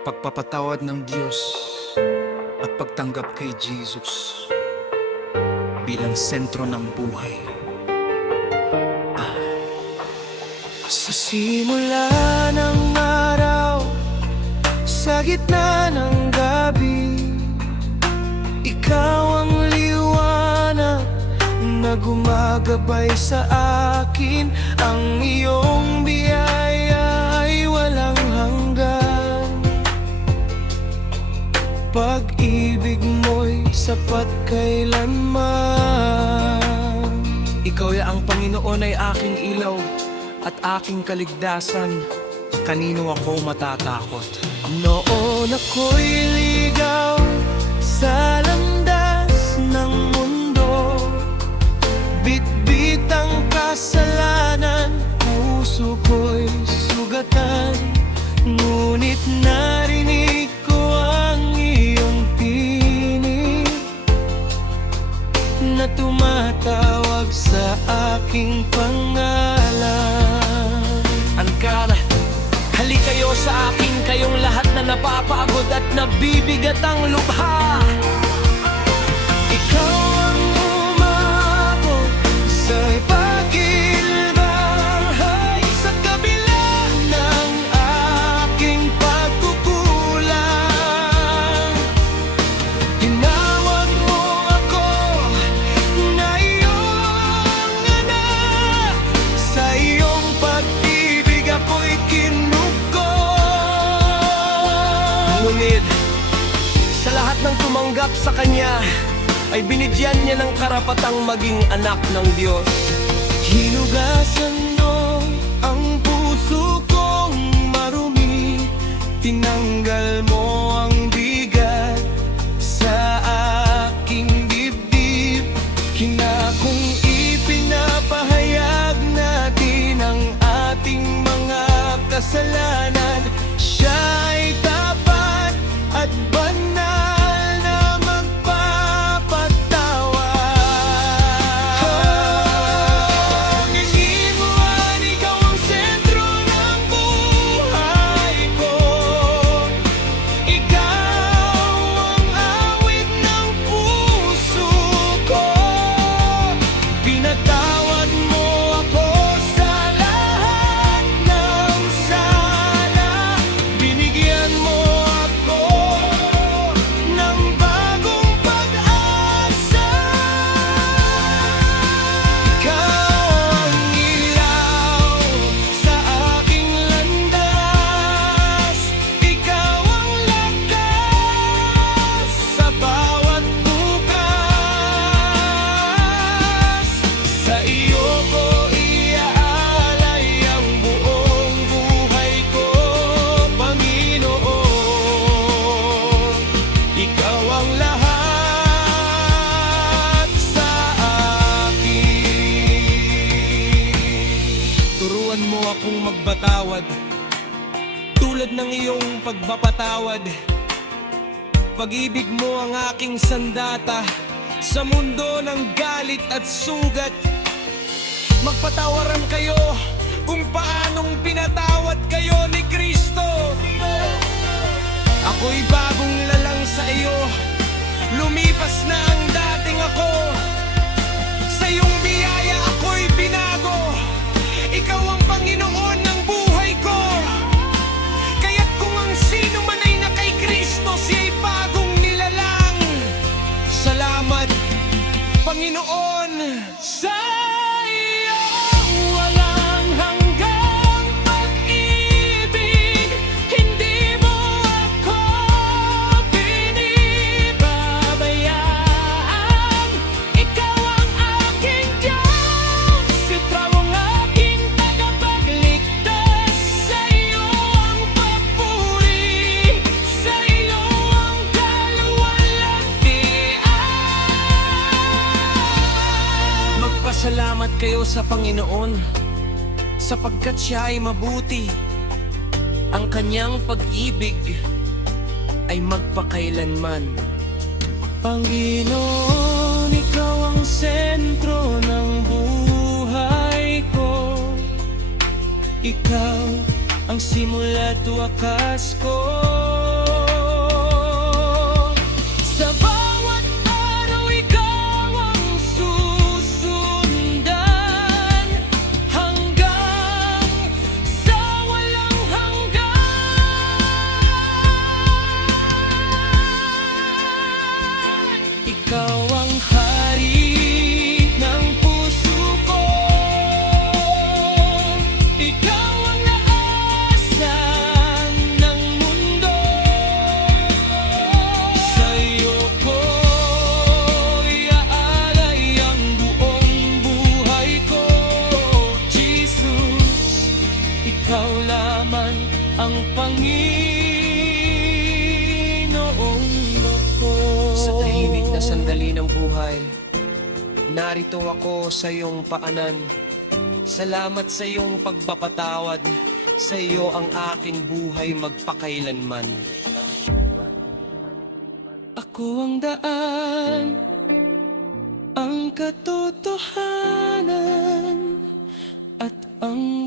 pagpapatawad ng Diyos at pagtanggap kay Jesus bilang sentro ng buhay. Sa simula ng araw, sa gitna ng gabi, ikaw ang liwanag na gumagabay sa akin. Ang iyong biyaya ay walang hanggan. Pag-ibig mo'y sapat kailanman. Ikaw ya ang Panginoon ay aking ilaw at aking kaligtasan. Kanino ako matatakot? Noon ako'y ligaw sa landas ng mundo, bitbit ang kasalanan, puso ko'y sugatan. Ngunit narinig ko ang iyong tinig na tumatawag sa aking pangalan. Angkara, halik kayo sa akin, kayong lahat na napapagod at nabibigat ang lubha. Ikaw ang umabot sa pagilbahay, sa kabila ng aking pagkukulang. Tinawag mo ako na iyong anak, sa iyong pag-ibig ako'y kinuko. Ngunit sa lahat ng tumanggap sa Kanya ay binigyan niya ng karapatang maging anak ng Diyos. Hinugasan mo ang puso kong marumi, tinanggal mo ang bigat sa aking dibdib. Kinakong ipinapahayag natin ang ating mga kasalanan. Siya ay tapat at banal na magpapatawad. Iniwan, ikaw ang sentro ng buhay ko. Ikaw ang awit ng puso ko. Pinatawad mo ako sa lahat ng sala. Binigyan mo ako ng bagong pag-asa. Ikaw ang ilaw sa aking landas. Ikaw ang lakas sa bawat bukas. Sa iyo ko iaalay ang buong buhay ko, Panginoon. Ikaw ang lahat sa akin. Turuan mo akong magbatawad tulad ng iyong pagpapatawad. Pag-ibig mo ang aking sandata sa mundo ng galit at sugat. Magpatawaran kayo kung paanong pinatawad kayo ni Kristo. Ako'y bagong lalang sa iyo, lumipas na ang dating ako. Sa iyong biyaya ako'y binago. Ikaw ang Panginoon ng buhay ko. Kaya't kung ang sino man ay na kay Kristo, siya'y bagong nilalang. Salamat, Panginoon. Sa iyong walang hanggang pag-ibig, hindi mo ako pinipabayaan. Ikaw ang aking Diyos, ikaw ang aking tagapagligtas. Sa iyo ang papuri, sa iyo ang kaluwalhatian. Magpasalamat kayo sa Panginoon, sapagkat siya ay mabuti. Ang kanyang pag-ibig ay magpakailanman. Panginoon, ikaw ang sentro ng buhay ko. Ikaw ang simula't wakas ko. ikaw lamang ang Panginoong ko. Sa tahimik na sandali ng buhay, narito ako sa iyong paanan. Salamat sa iyong pagpapatawad, sa iyo ang aking buhay magpakailanman. Ako ang daan, ang katotohanan, at ang